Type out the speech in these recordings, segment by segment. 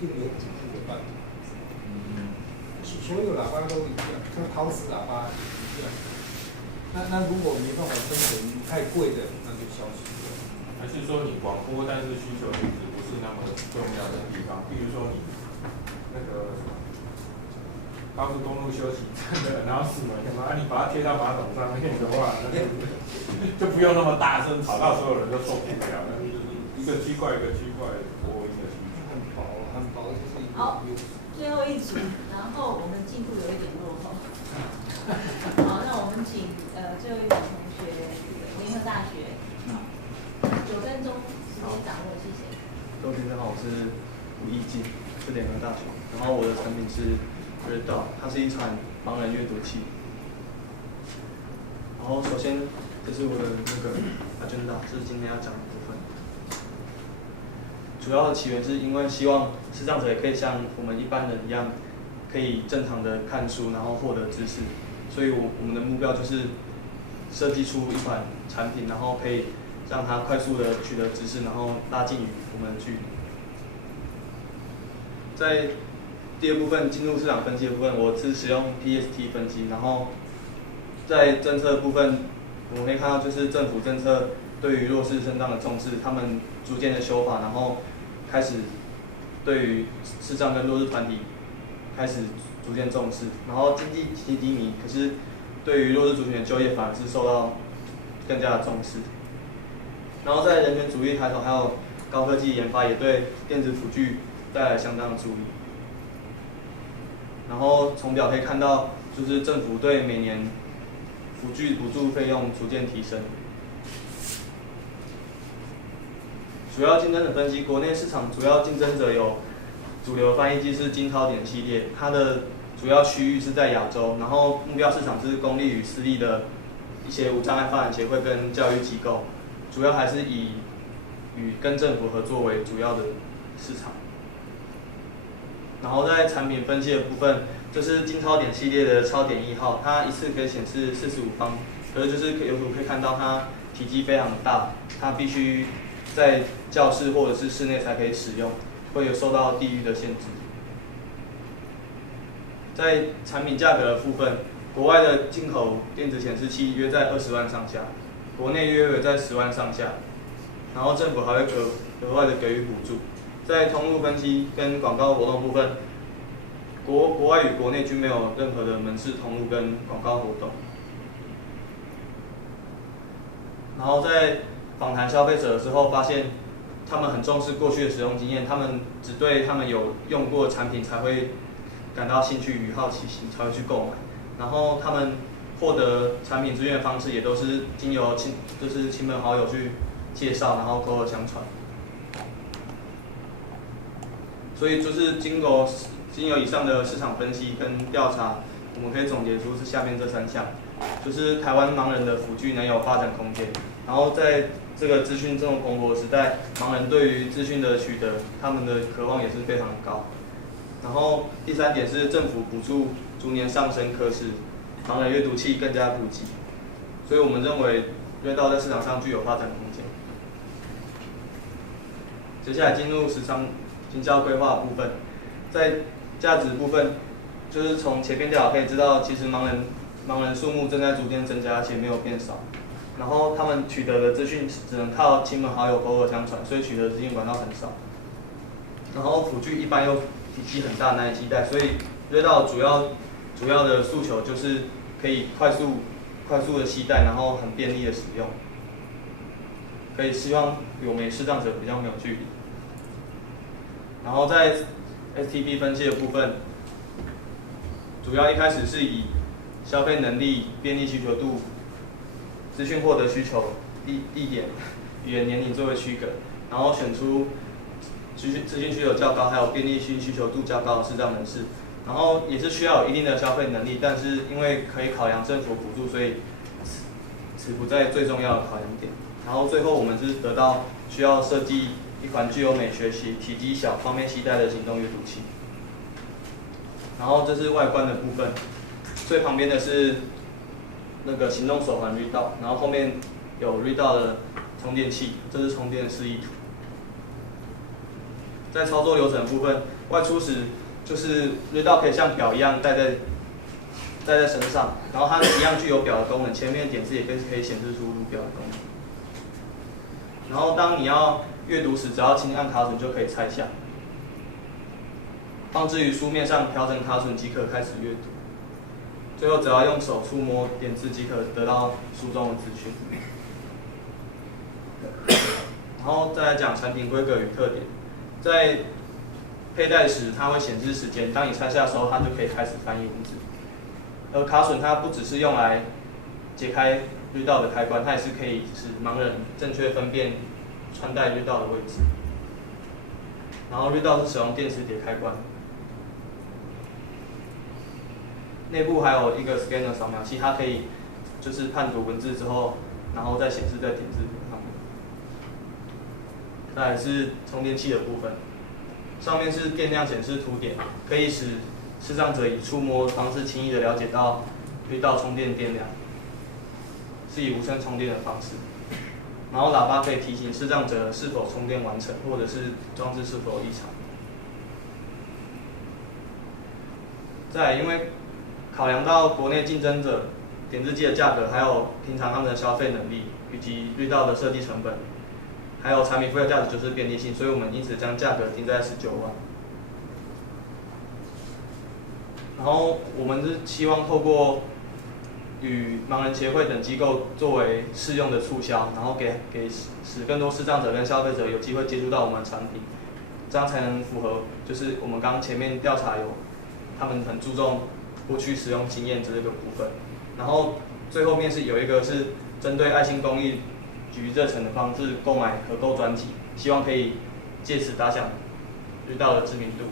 定有补助的办法。所有喇叭都一样，像陶瓷喇叭也一样。那如果没办法生成太贵的，那就消失了。还是说你广播，但是需求品质不是那么重要的地方，比如说你那个什么高速公路休息站的，然后什么什么，你把它贴到马桶上面的话，那就不用那么大声，吵到所有人都受不了了。一个区块一个区块播音的需求。很薄就是一个。好，最后一组，然后我们进度有一点落后。好，那我们请最后一位同学，联合大学，9分钟时间掌握，谢谢。各位听众好，我是吴义进，是联合大学。然后我的产品是 Readout， 它是一款盲人阅读器。然后首先，这是我的那个 agenda， 这是今天要讲的部分。主要的起源是因为希望视障者也可以像我们一般人一样，可以正常的看书，然后获得知识。所以我们的目标就是设计出一款产品，然后可以让它快速的取得知识，然后拉近与我们的距离。在第二部分进入市场分析的部分，我是使用 PST 分析，然后在政策部分，我们可以看到就是政府政策对于弱势身障的重视，他们逐渐的修法，然后开始对于视障跟弱势团体开始逐渐重视，然后经济低迷，可是对于弱势族群的就业反而是受到更加的重视。然后在人权主义抬头，还有高科技研发也对电子辅具带来相当的助力。然后从表可以看到，就是政府对每年辅具补助费用逐渐提升。主要竞争者分析，国内市场主要竞争者有主流翻译机是金超点系列，它的主要区域是在亚洲，然后目标市场是公立与私立的一些无障碍发展协会跟教育机构，主要还是以与跟政府合作为主要的市场。然后在产品分析的部分，这是金超点系列的超点1号，它一次可以显示45方，可是就是有图可以看到它体积非常大，它必须在教室或者是室内才可以使用，会有受到地域的限制。在产品价格的部分，国外的进口电子显示器约在20万上下，国内约为在10万上下，然后政府还会额外的给予补助。在通路分析跟广告活动部分，国外与国内均没有任何的门市通路跟广告活动。然后在访谈消费者的时候，发现他们很重视过去的使用经验，他们只对他们有用过的产品才会感到兴趣与好奇心，才会去购买。然后他们获得产品资源的方式也都是经由亲朋好友去介绍，然后口耳相传。所以就是经由以上的市场分析跟调查，我们可以总结出是下面这3项，就是台湾盲人的辅具能有发展空间。然后在这个资讯这么蓬勃的时代，盲人对于资讯的取得，他们的渴望也是非常的高。然后第3点是政府补助逐年上升科室，盲人阅读器更加普及，所以我们认为Readout在市场上具有发展空间。接下来进入时常行销规划的部分，在价值部分，就是从前面调查可以知道，其实盲人数目正在逐渐增加，而且没有变少。然后他们取得的资讯只能靠亲朋好友口耳相传，所以取得资讯管道很少。然后辅具一般又体积很大，难以携带，所以Readout主要的诉求就是可以快速的携带，然后很便利的使用，可以希望有没视障者比较没有距离。然后在 STP 分析的部分，主要一开始是以消费能力、便利需求度、资讯获得需求、地点、语言年龄作为区隔，然后选出资讯需求较高，还有便利需求度较高的视障人士。然后也是需要有一定的消费能力，但是因为可以考量政府补助，所以此不在最重要的考量点。然后最后我们是得到需要设计一款具有美学、体积小、方便携带的行动阅读器。然后这是外观的部分，最旁边的是那个行动手环Readout，然后后面有Readout的充电器，这是充电示意图。在操作流程的部分，外出时就是绿道可以像表一样戴在身上，然后它一样具有表的功能，前面的点字也可以显示出如表的功能。然后当你要阅读时，只要轻按卡榫就可以拆下，放置于书面上，调整卡榫即可开始阅读。最后只要用手触摸点字即可得到书中的资讯。然后再来讲产品规格与特点，在佩戴时它会显示时间，当你拆下的时候，它就可以开始翻译文字。而卡榫它不只是用来解开绿道的开关，它也是可以使盲人正确分辨穿戴绿道的位置。然后绿道是使用电磁铁开关，内部还有一个 scanner 扫描器，它可以就是判读文字之后，然后再显示在点字上面。再来是充电器的部分，上面是电量显示图点，可以使视障者以触摸的方式轻易的了解到绿道充电电量，是以无线充电的方式。然后喇叭可以提醒视障者是否充电完成，或者是装置是否有异常。再来，因为考量到国内竞争者点字机的价格，还有平常他们的消费能力，以及绿道的设计成本，还有产品附加价值就是便利性，所以我们因此将价格定在19万。然后我们是希望透过与盲人协会等机构作为试用的促销，然后使更多视障者跟消费者有机会接触到我们的产品，这样才能符合就是我们刚刚前面调查有他们很注重过去使用经验这个部分。然后最后面是有一个是针对爱心公益局热忱的方式购买合购专辑，希望可以借此打响绿道的知名度。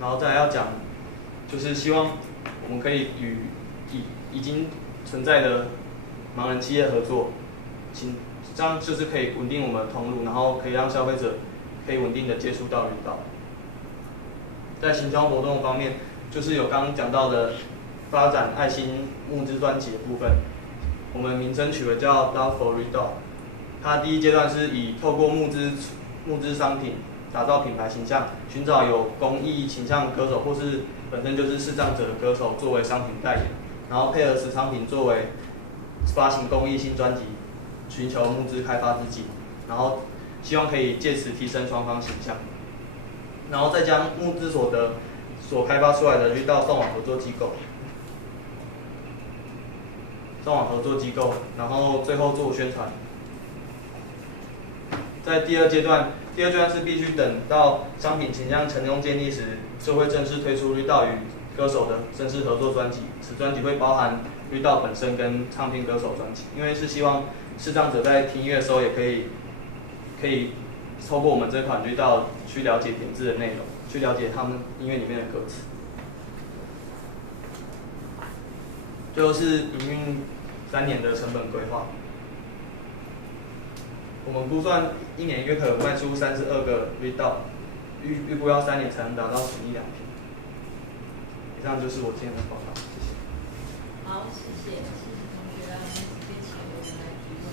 然后再来要讲，就是希望我们可以与已经存在的盲人企业合作，这样就是可以稳定我们的通路，然后可以让消费者可以稳定的接触到绿道。在行销活动方面，就是有刚刚讲到的发展爱心募资专辑的部分，我们名称取为叫 Love for Red-Dot。它第一阶段是以透过募资商品，打造品牌形象，寻找有公益倾向歌手或是本身就是视障者的歌手作为商品代言，然后配合此商品作为发行公益新专辑，寻求募资开发资金，然后希望可以借此提升双方形象，然后再将募资所得所开发出来的绿道送往合作机构，然后最后做宣传。在第二阶段是必须等到商品倾向成功建立时，就会正式推出绿道与歌手的正式合作专辑。此专辑会包含绿道本身跟唱片歌手专辑，因为是希望视障者在听音乐的时候也可以透过我们这款绿道去了解点字的内容，去了解他们音乐里面的歌词。最后是营运3年的成本规划。我们估算1年约可卖出32个绿道，预估要3年才能达到10亿2瓶。以上就是我今天的报告，谢谢。好，谢谢同学来，我们直接请我们来提问。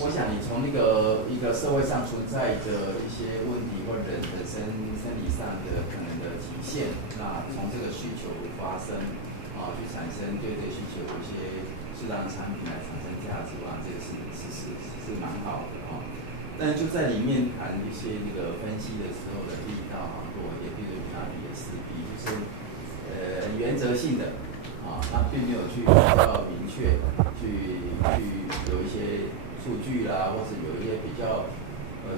我想你从一个社会上存在的一些问题或人的生理上的可能的体现，那从这个需求发生。去产生对这个需求有一些适当的产品来产生价值这个是蛮好的但是就在里面谈一些那个分析的时候的力道或也比如哪里也是就是原则性的那并没有去比较明确去有一些数据啦，或者有一些比较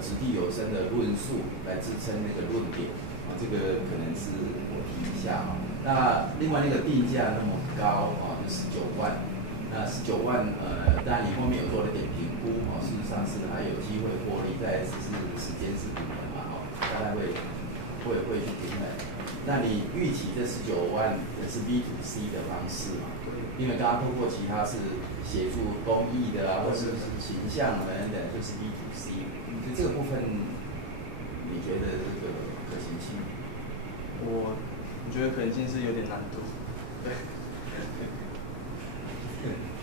掷地有声的论述来支撑那个论点这个可能是我提一下那另外那个定价那么高就19万，那19万当然你后面有做了点评估事实上是还有机会获利，在只是时间是平衡大概会去平衡。那你预期这19万也是 B to C 的方式因为刚刚通过其他是协助公益的或者是形象等等，就是 B to C， 就这个部分你觉得这个可行性？我觉得可能性是有点难度，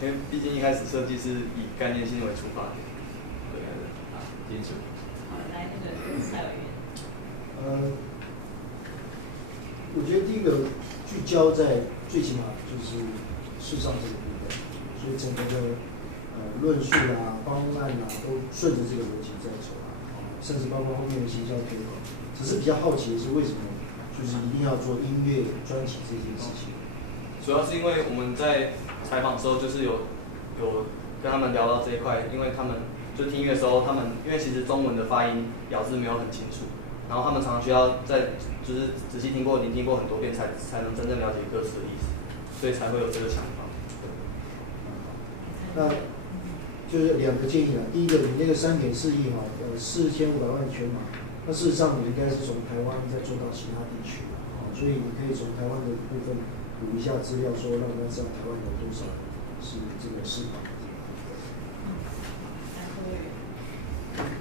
对。因为毕竟一开始设计是以概念性为出发点。对对对。好，清楚。好，来那个蔡委员。我觉得第一个聚焦在最起码就是事上这个部分，所以整个的论述啊、方案啊都顺着这个逻辑在走啊，甚至包括后面的行销推广。只是比较好奇的是，为什么就是一定要做音乐专辑这件事情？主要是因为我们在采访的时候，就是有跟他们聊到这一块，因为他们就听音乐的时候，他们因为其实中文的发音咬字没有很清楚，然后他们常常需要在就是仔细聆听过很多遍才能真正了解歌词的意思，所以才会有这个想法。那就是2个建议啊，第一个，你那个3.4亿哈，4500万全码，那事实上你应该是从台湾再做到其他地区啊，所以你可以从台湾的部分补一下资料，说让大家知道台湾有多少是这个释放。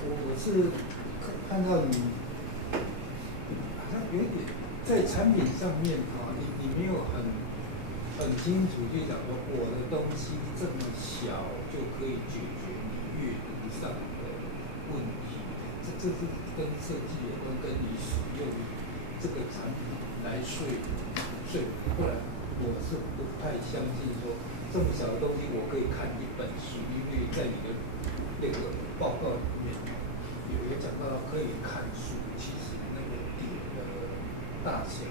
我是看到你好像有一点在产品上面啊，你没有很清楚去讲说我的东西这么小就可以解决你阅读上的问题，这是跟设计有关，跟你使用这个产品来说服，不然我是不太相信说这么小的东西我可以看一本书，因为在你的那个报告里面有讲到可以看书，其实那个顶的大小，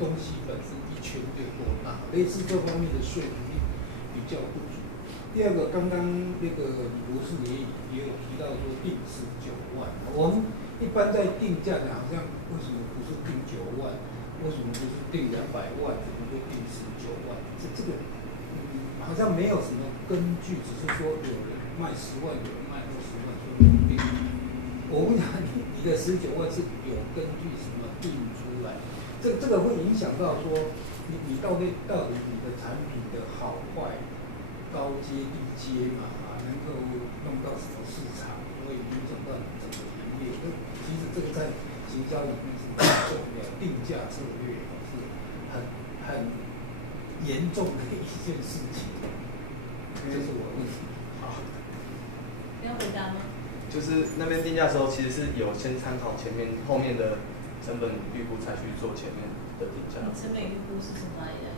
东西本身一圈就够大，类似这方面的说服力比较不足。第二个，刚刚那个李博士也有提到说定19万，我们一般在定价的好像为什么不是定9万，为什么不是定200万，怎么会定19万？这个好像没有什么根据，只是说有人卖10万，有人卖20万，所以定。我问他，你的19万是有根据什么定出来？这个会影响到说你到底你的产品的好坏、高阶低阶嘛能够弄到什么市场，会影响到你整个营业。其实这个在行销里面是很重要，定价策略是很严重的一件事情。这是我的问题。好，你要回答吗？就是那边定价的时候，其实是有先参考后面的成本预估才去做前面的定价。成本预估是什么来的？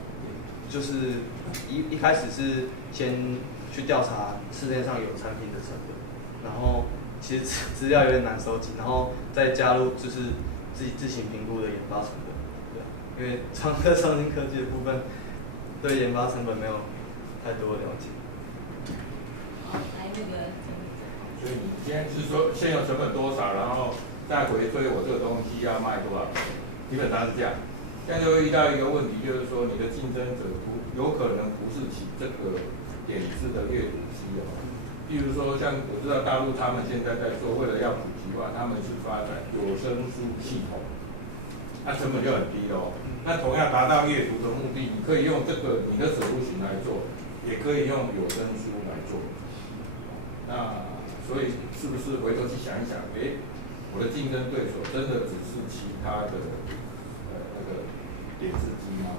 就是一开始是先去调查市面上有产品的成本，然后其实资料有点难收集，然后再加入就是自己自行评估的研发成本，对，因为创新科技的部分对研发成本没有太多的了解。好，来那个。所以你今天是说现有成本多少，然后再回推我这个东西要卖多少钱，基本上是这样。现在就会遇到一个问题，就是说你的竞争者有可能不是起这个点字的阅读机哦。比如说像我知道大陆他们现在在做，为了要普及化，他们是发展有声书系统，那成本就很低哦。那同样达到阅读的目的，你可以用这个你的solution来做，也可以用有声书来做。那所以是不是回头去想一想，我的竞争对手真的只是其他的那个点字机吗？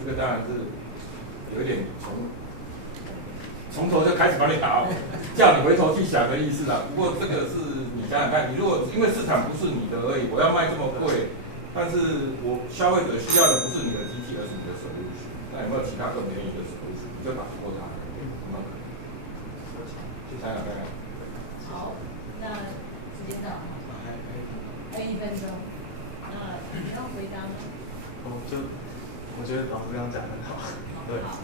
这个当然是有一点从头就开始把你打，叫你回头去想的意思啦。不过这个是你想想看，你如果因为市场不是你的而已，我要卖这么贵，但是我消费者需要的不是你的机器，而是你的solution，那有没有其他更便宜的solution？你就打破它，有没有可能？去想想看。好，那时间到，还有1分钟。那你要回答吗？我觉得老师刚刚讲得很好。对。好，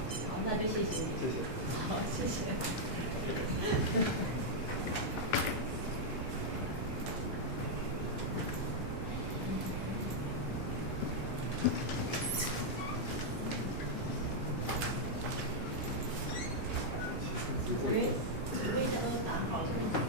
那就谢谢你。谢谢。好，谢谢。我以前都打好了。